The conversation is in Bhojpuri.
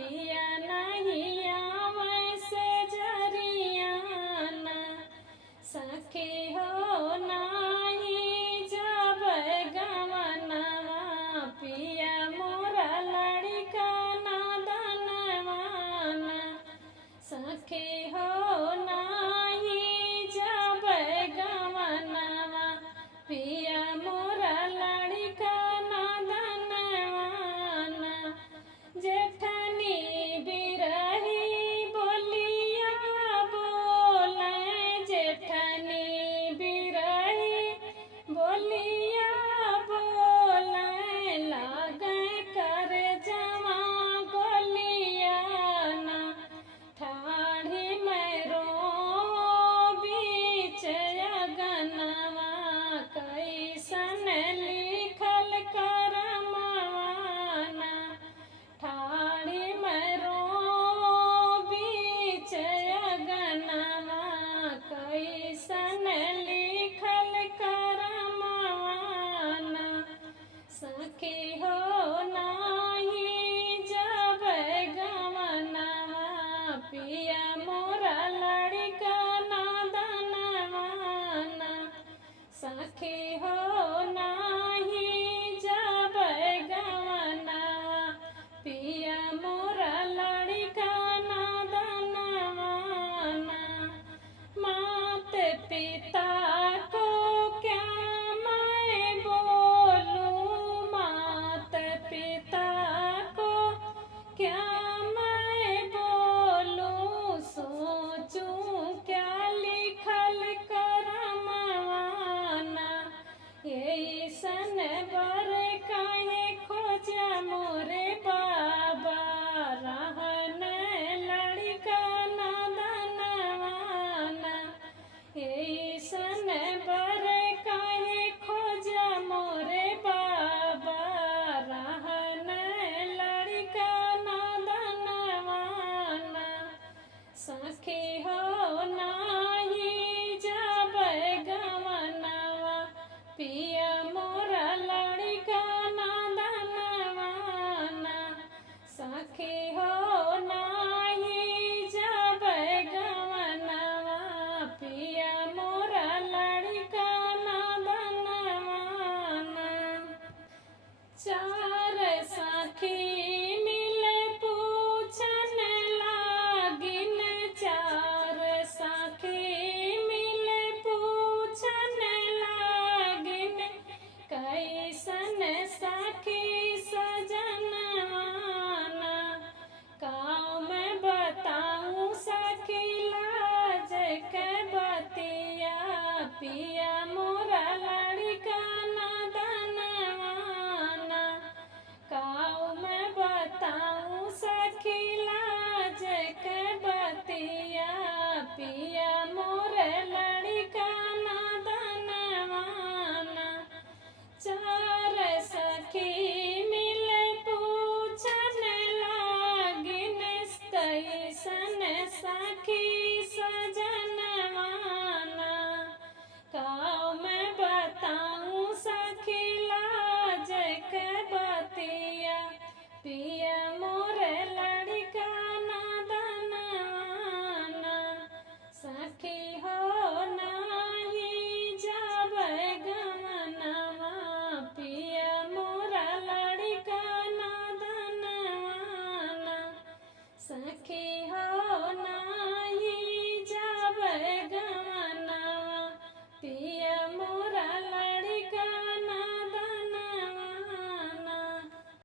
पिया नहीं आवे से जरियाना सखी हो नहीं जब गवनवा पिया मोरा लड़का नादनवाना सखी हो नहीं जब गवनवा पिया मोरा लड़का नादनवाना जेठनी बिरही बोलिया बोले जेठनी बिरही बोलिया बोले लागे कर जवा गोलिया ना ठाढ़ी मैरो बीच अगनवा कैसन लिखल करमवाना ठाढ़ी मैरो बीच अगनवा कैसन लिखल करमवाना सखी हो नाही जब गवनवा पिया मोरा लड़का नादनवाना सखी हो नाही जब गवनवा पिया मोरा लड़का नादनवाना मात पिता को क्या मैं बोलूं मात पिता को क्या मैं बोलूं सोचूं क्या लिखल करमवाना ऐसन बर काहे खोजा मोरे बाबा रहन लड़का नादनवाना ऐसन बर काहे खोजा मोरे बाबा रहन लड़का नादनवाना सखी हो नाही जब गवनवा पिया मोरा लड़का नादनवाना सखी हो